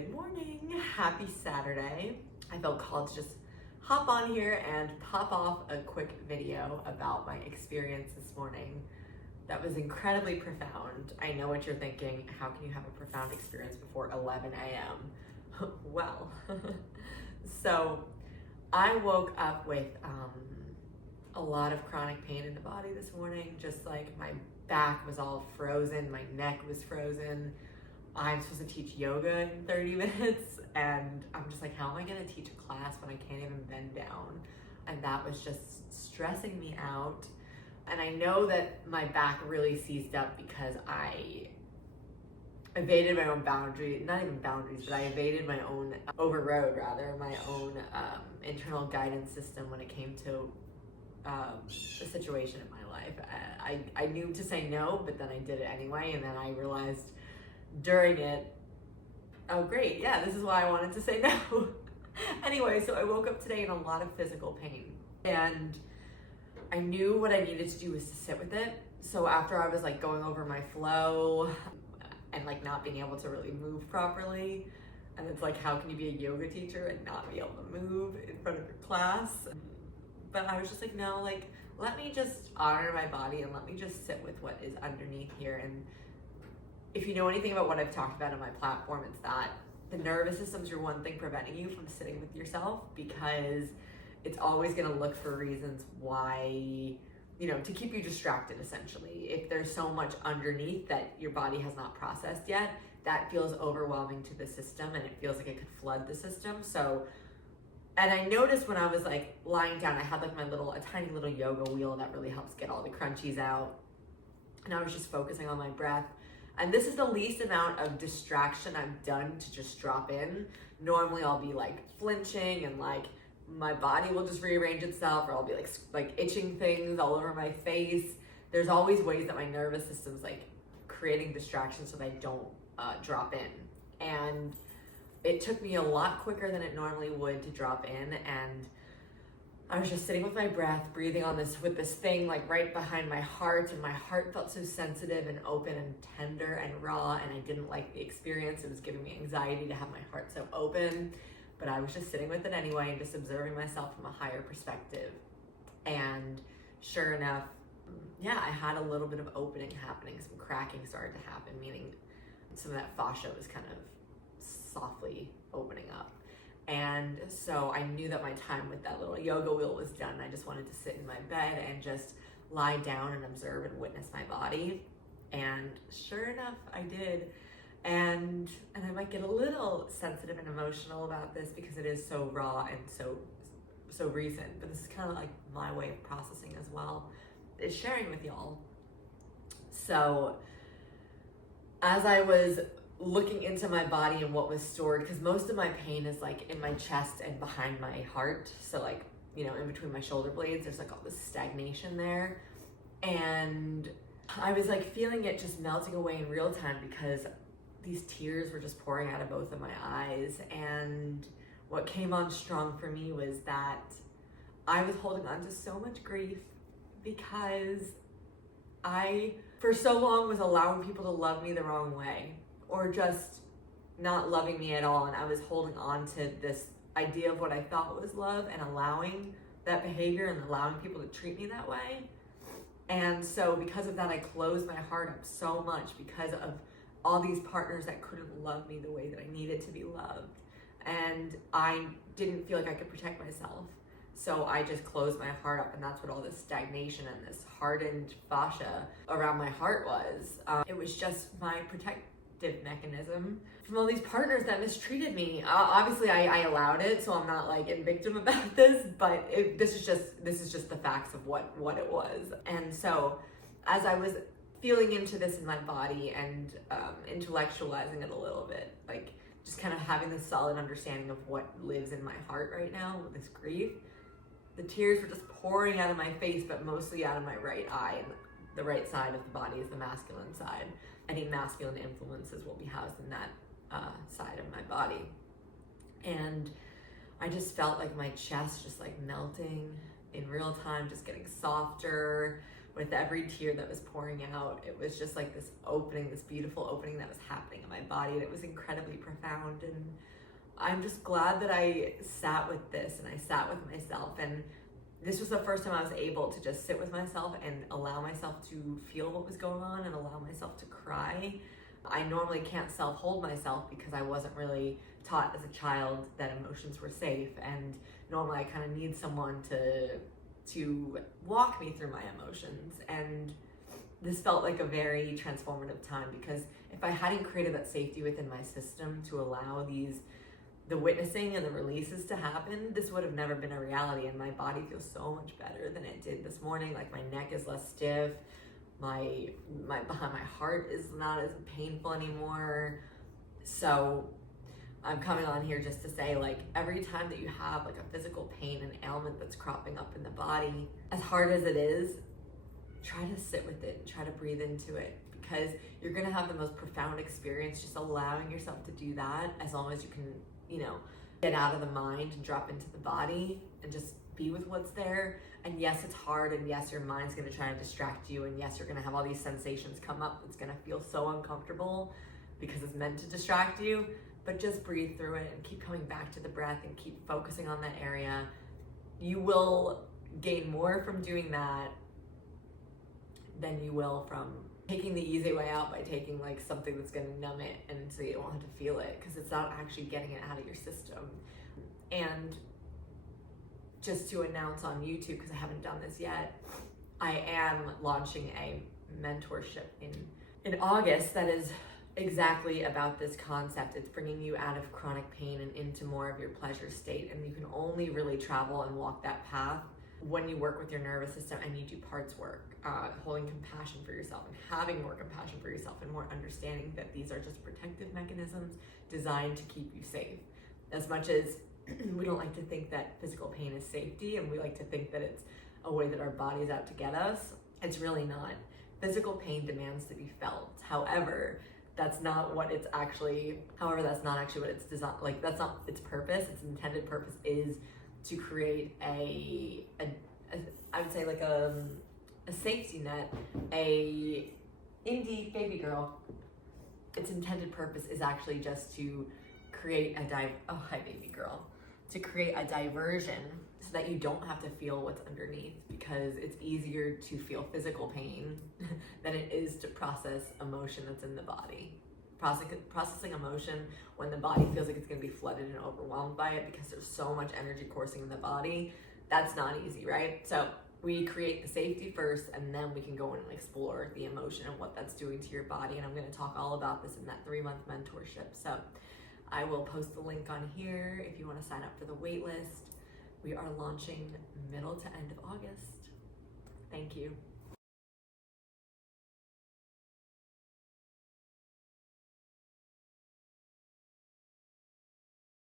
Good morning, happy Saturday. I felt called to just hop on here and pop off a quick video about my experience this morning. That was incredibly profound. I know what you're thinking, how can you have a profound experience before 11 a.m.? Well, so I woke up with a lot of chronic pain in the body this morning, just like my back was all frozen, my neck was frozen. I'm supposed to teach yoga in 30 minutes and I'm just like, how am I gonna teach a class when I can't even bend down? And that was just stressing me out. And I know that my back really seized up because I evaded my own boundary, not even boundaries, but I evaded my own, overrode rather, my own internal guidance system when it came to a situation in my life. I knew to say no, but then I did it anyway, and then I realized during it, oh great, yeah, this is why I wanted to say no. Anyway, so I woke up today in a lot of physical pain, and I knew what I needed to do was to sit with it. So after I was like going over my flow and like not being able to really move properly, and it's like, how can you be a yoga teacher and not be able to move in front of your class? But I was just like, no, like, let me just honor my body and let me just sit with what is underneath here. And if you know anything about what I've talked about on my platform, it's that the nervous system's your one thing preventing you from sitting with yourself, because it's always gonna look for reasons why, you know, to keep you distracted essentially. If there's so much underneath that your body has not processed yet, that feels overwhelming to the system and it feels like it could flood the system. So, and I noticed when I was like lying down, I had like a tiny little yoga wheel that really helps get all the crunchies out. And I was just focusing on my breath. And this is the least amount of distraction I've done to just drop in. Normally I'll be like flinching and like my body will just rearrange itself, or I'll be like itching things all over my face. There's always ways that my nervous system's like creating distractions so that I don't drop in. And it took me a lot quicker than it normally would to drop in, and I was just sitting with my breath, breathing on this with this thing like right behind my heart, and my heart felt so sensitive and open and tender and raw, and I didn't like the experience. It was giving me anxiety to have my heart so open, but I was just sitting with it anyway and just observing myself from a higher perspective. And sure enough, yeah, I had a little bit of opening happening, some cracking started to happen, meaning some of that fascia was kind of softly opening up. And so I knew that my time with that little yoga wheel was done. I just wanted to sit in my bed and just lie down and observe and witness my body. And sure enough, I did. And I might get a little sensitive and emotional about this because it is so raw and so recent, but this is kind of like my way of processing as well, is sharing with y'all. So as I was looking into my body and what was stored, because most of my pain is like in my chest and behind my heart, so like, you know, in between my shoulder blades, there's like all this stagnation there. And I was like feeling it just melting away in real time because these tears were just pouring out of both of my eyes. And what came on strong for me was that I was holding on to so much grief because I, for so long, was allowing people to love me the wrong way, or just not loving me at all. And I was holding on to this idea of what I thought was love and allowing that behavior and allowing people to treat me that way. And so because of that, I closed my heart up so much because of all these partners that couldn't love me the way that I needed to be loved. And I didn't feel like I could protect myself. So I just closed my heart up, and that's what all this stagnation and this hardened fascia around my heart was. It was just my protective mechanism from all these partners that mistreated me. Obviously I allowed it, so I'm not like in victim about this, but this is just the facts of what it was. And so as I was feeling into this in my body and intellectualizing it a little bit, like just kind of having this solid understanding of what lives in my heart right now with this grief, the tears were just pouring out of my face, but mostly out of my right eye. And the right side of the body is the masculine side. Any masculine influences will be housed in that side of my body. And I just felt like my chest just like melting in real time, just getting softer, with every tear that was pouring out, it was just like this opening, this beautiful opening that was happening in my body, and it was incredibly profound. And I'm just glad that I sat with this and I sat with myself. And this was the first time I was able to just sit with myself and allow myself to feel what was going on and allow myself to cry. I normally can't self-hold myself because I wasn't really taught as a child that emotions were safe, and normally I kind of need someone to walk me through my emotions. And this felt like a very transformative time, because if I hadn't created that safety within my system to allow the witnessing and the releases to happen, this would have never been a reality. And my body feels so much better than it did this morning. Like, my neck is less stiff, my behind my heart is not as painful anymore. So I'm coming on here just to say, like, every time that you have like a physical pain and ailment that's cropping up in the body, as hard as it is, try to sit with it and try to breathe into it, because you're gonna have the most profound experience just allowing yourself to do that, as long as you can, get out of the mind and drop into the body and just be with what's there. And yes, it's hard, and yes, your mind's gonna try to distract you, and yes, you're gonna have all these sensations come up that's gonna feel so uncomfortable because it's meant to distract you. But just breathe through it and keep coming back to the breath and keep focusing on that area. You will gain more from doing that than you will from taking the easy way out by taking like something that's gonna numb it and so you don't have to feel it, because it's not actually getting it out of your system. And just to announce on YouTube, because I haven't done this yet, I am launching a mentorship in August that is exactly about this concept. It's bringing you out of chronic pain and into more of your pleasure state. And you can only really travel and walk that path when you work with your nervous system and you do parts work, holding compassion for yourself and having more compassion for yourself and more understanding that these are just protective mechanisms designed to keep you safe. As much as we don't like to think that physical pain is safety, and we like to think that it's a way that our body's out to get us, it's really not. Physical pain demands to be felt. However, that's not what it's actually, that's not actually what it's designed, like that's not its purpose. Its intended purpose is to create I would say like a safety net, a indie baby girl. Its intended purpose is actually just to create hi baby girl, to create a diversion so that you don't have to feel what's underneath, because it's easier to feel physical pain than it is to process emotion that's in the body. Processing emotion when the body feels like it's going to be flooded and overwhelmed by it because there's so much energy coursing in the body, that's not easy, right? So we create the safety first, and then we can go in and explore the emotion and what that's doing to your body. And I'm going to talk all about this in that 3-month mentorship. So I will post the link on here if you want to sign up for the wait list. We are launching middle to end of August. Thank you.